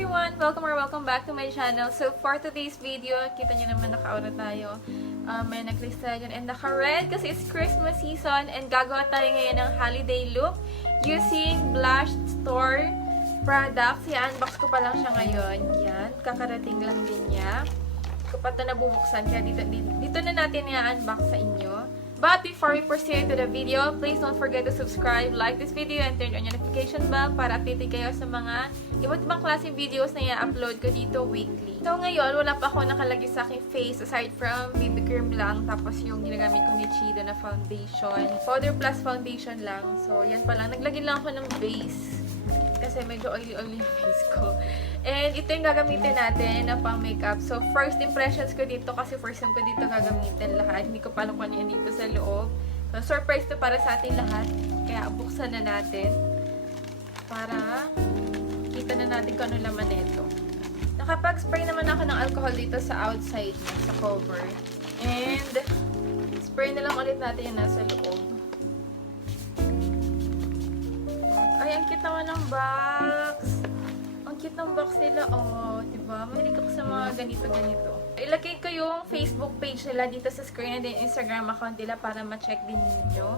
everyone! Welcome back to my channel. So for today's video, kita nyo naman naka-aura tayo. May naglista yun and naka-red kasi it's Christmas season and gagawa tayo ngayon ng holiday look using BLUSHEDSTORE products. I-unbox ko pa lang siya ngayon. Yan, kakarating lang din niya. Ko pa ito nabubuksan kaya dito na natin i-unbox sa inyo. But before we proceed to the video, please don't forget to subscribe, like this video, and turn on your notification bell para updated kayo sa mga iba't ibang klaseng videos na i-upload ko dito weekly. So ngayon, wala pa ako nakalagay sa aking face aside from BB cream lang, tapos yung ginagamit ko ni 𝘖𝗍𝗏 na foundation. Powder plus foundation lang. So yan pa lang. Naglagay lang ako ng base kasi medyo oily-oily yung face ko. And ito yung gagamitin natin na pang makeup. So first impressions ko dito kasi first time ko dito gagamitin lahat. Hindi ko pa alam kung ano yan dito sa loob. So surprise to para sa atin lahat. Kaya buksan na natin para kita na natin kung ano laman nito. Nakapag-spray naman ako ng alcohol dito sa outside niya, sa cover. And spray na lang ulit natin yung nasa loob. Ay, ang cute naman ng box. Ang cute ng box nila. Oh, diba? Mahilig ako sa mga ganito-ganito. Ilagay ko yung Facebook page nila dito sa screen and then Instagram account nila para ma-check din ninyo.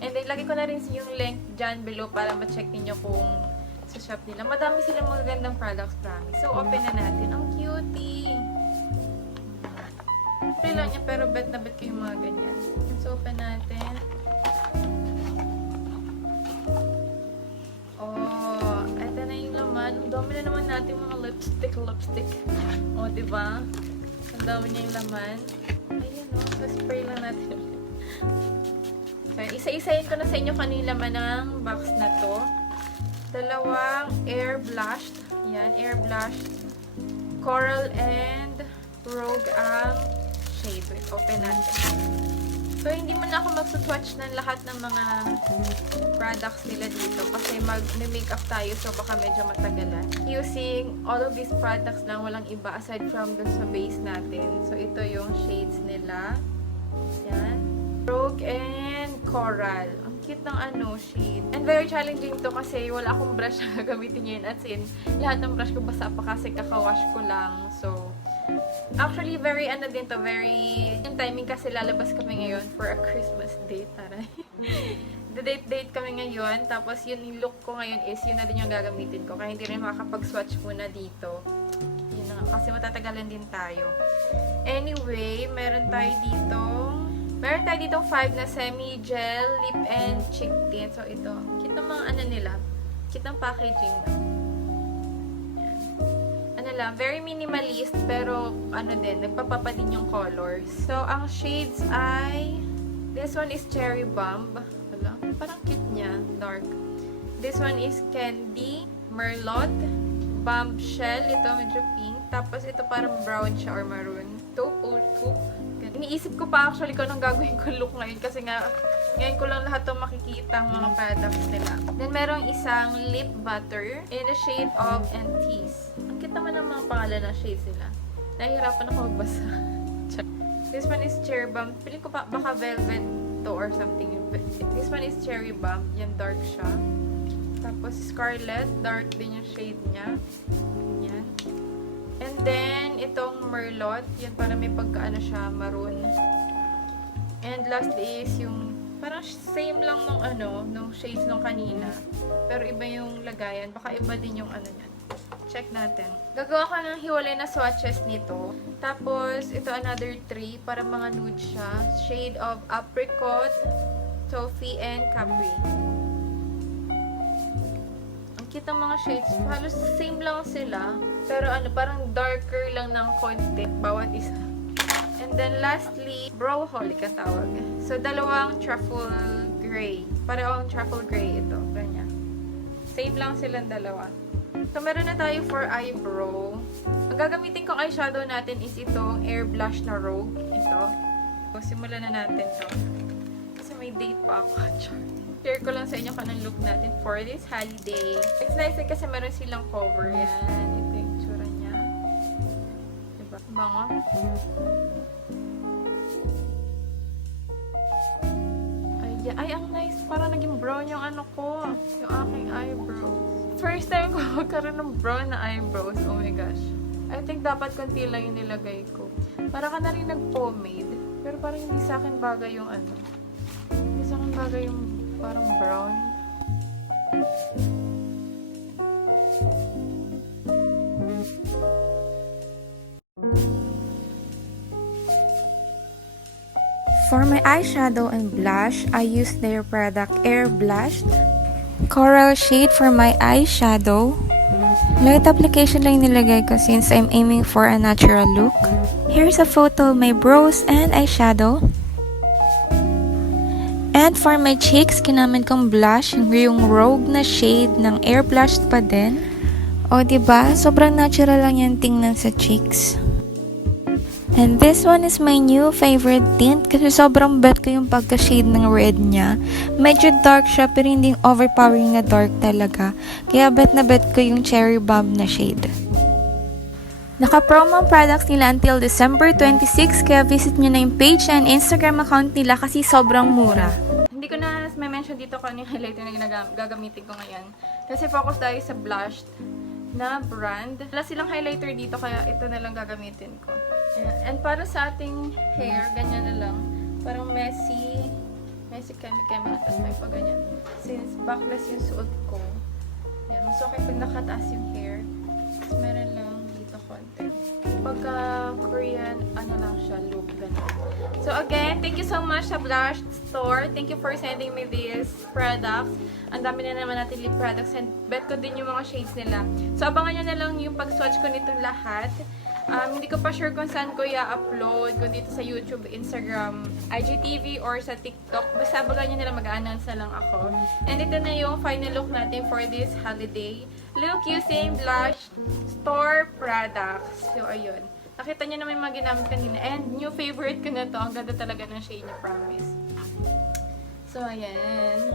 And then, ilagay ko na rin yung link dyan below para ma-check ninyo kung sa shop nila. Madami silang mga gandang products, promise. So, open na natin. Ang cutie! Okay lang niya, pero bet na bet ko yung mga ganyan. So, open natin. Ang dami na naman natin mga lipstick. O, diba? Ang dami niya yung laman. Ayan o. So, spray lang natin. So, isa-isayin ko na sa inyo kung ano yung laman ng box na to. Dalawang air blushed. Yan, air blushed. Coral and Rogue ang shade. Wait, open natin. So, hindi mo na ako mag-swatch ng lahat ng mga products nila dito kasi mag-makeup tayo so baka medyo matagalan. Using all of these products lang, walang iba aside from dun sa base natin. So, ito yung shades nila. Yan. Rogue and Coral. Ang cute ng shade. And very challenging to kasi wala akong brush na gagamitin ngayon. As in, lahat ng brush ko basa pa kasi kakawash ko lang. So, actually, very din to, very yung timing kasi lalabas kami ngayon for a Christmas date. The date kami ngayon, tapos yung look ko ngayon is yun na din yung gagamitin ko. Kaya hindi rin makakapag-swatch muna dito. Yun na, kasi matatagalan din tayo. Anyway, meron tayo dito 5 na semi-gel, lip and cheek tint. So, ito. Kita mga nila. Kita ang packaging na. Very minimalist, pero din, nagpapapa din yung colors. So, ang shades ay, this one is Cherry Bomb. Wala, parang cute niya, dark. This one is Candy, Merlot, Bombshell, ito medyo pink. Tapos, ito parang brown siya or maroon. Taupe. Iniisip ko pa actually kung anong gagawin ko look ngayon kasi nga, ngayon ko lang lahat itong makikita ang mga products nila. Then, merong isang lip butter in the shade of Antiques. Ang cute naman ng mga pangalan ng shades nila. Nahihirapan ako magbasa. This one is Cherry Bomb. Piling ko pa, baka velvet to or something. This one is Cherry Bomb. Yan, dark siya. Tapos, Scarlet. Dark din yung shade niya. Yan. And then, itong Merlot. Yan, para may pagkaano siya, maroon. And lastly is yung parang same lang nung shades nung kanina. Pero iba yung lagayan. Baka iba din yung yan. Check natin. Gagawa ko ng hiwalay na swatches nito. Tapos, ito another 3 para mga nude siya. Shade of Apricot, Toffee, and Capri. Ang cute ng mga shades. Halos same lang sila. Pero parang darker lang ng konti bawat isa. And then lastly, Brow Holly katawag. So, dalawang truffle gray. Parehong truffle gray ito. Ganyan. Same lang silang dalawa. So, meron na tayo for eyebrow. Ang gagamitin kong eyeshadow natin is itong Air Blush na Rogue. Ito. So, simulan na natin to. Kasi may date pa ako. Share ko lang sa inyo kung anong look natin for this holiday. It's nice kasi meron silang cover. Yan. Ito yung tsura niya. Diba? Bango. Ay, ang nice. Parang naging brown yung ko. Yung aking eyebrows. First time ko magkaroon ng brown na eyebrows. Oh my gosh. I think dapat konti lang yung nilagay ko. Para ka na rin nag-pomade. Pero parang hindi sa akin bagay yung ano. Hindi sa akin bagay yung parang brown. For my eyeshadow and blush, I use their product Air Blushed Coral shade for my eyeshadow. Light application lang nilagay ko since I'm aiming for a natural look. Here's a photo of my brows and eyeshadow. And for my cheeks, ginamit kong blush, yung Rogue na shade ng Air Blushed pa din. O diba? Sobrang natural lang yan tingnan sa cheeks. And this one is my new favorite tint kasi sobrang bet ko yung pagka-shade ng red niya. Medyo dark siya pero hindi overpowering na dark talaga. Kaya bet na bet ko yung cherry bomb na shade. Naka-promo products nila until December 26 kaya visit nyo na yung page and Instagram account nila kasi sobrang mura. Hindi ko na may mention dito kung ano yung highlighter na gagamitin ko ngayon. Kasi focus tayo sa blushed na brand. Wala silang highlighter dito kaya ito na lang gagamitin ko. Ayan. And para sa ating hair, ganyan na lang. Parang messy 𝘄𝗶𝘁𝗵. Tapos may pa ganyan. Since backless yung suot ko. Ayan. Mas okay pag nakataas yung hair. Tapos meron lang dito konti. Pagka Korean, ano lang siya, look. Ganun. So again, thank you so much sa BLUSHEDSTORE. Thank you for sending me these products. Ang dami na naman natin lip products and bet ko din yung mga shades nila. So abangan nyo na lang yung pag-swatch ko nitong lahat. Hindi ko pa sure kung saan ko i-upload, kung dito sa YouTube, Instagram, IGTV, or sa TikTok. Basta baga nyo nila mag-announce na lang ako. And ito na yung final look natin for this holiday. Look using BLUSHEDSTORE products. So, ayun. Nakita nyo na may mga ginamit kanina. And new favorite ko na to. Ang ganda talaga ng shade niya, promise. So, ayan.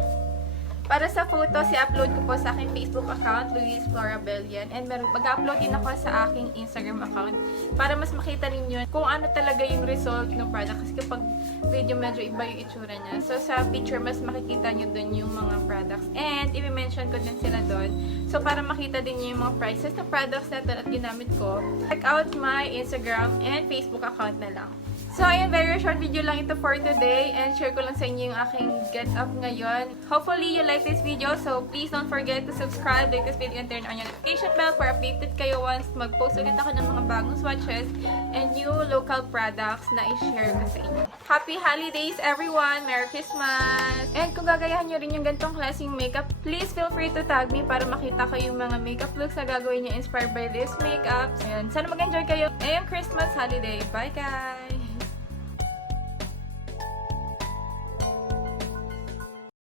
Para sa photos, i-upload ko po sa aking Facebook account, 𝘖𝗶𝘁𝗵𝘁. And mag-upload din ako sa aking Instagram account para mas makita ninyo kung ano talaga yung result ng product. Kasi kapag video, medyo iba yung itsura niya. So, sa picture, mas makikita nyo dun yung mga products. And, i-mention ko din sila dun. So, para makita din nyo yung mga prices ng products na at ginamit ko, check out my Instagram and Facebook account na lang. So, ayun, very short video lang ito for today and share ko lang sa inyo yung aking get up ngayon. Hopefully, you like this video. So, please don't forget to subscribe, like this video, and turn on your notification bell para updated kayo once mag-post ulit ako ng mga bagong swatches and new local products na i-share ko sa inyo. Happy holidays, everyone! Merry Christmas! And kung gagayahan nyo rin yung ganitong klaseng makeup, please feel free to tag me para makita ko yung mga makeup looks na gagawin nyo inspired by this makeup. Ayan, sana mag-enjoy kayo ngayong Christmas holiday. Bye, guys!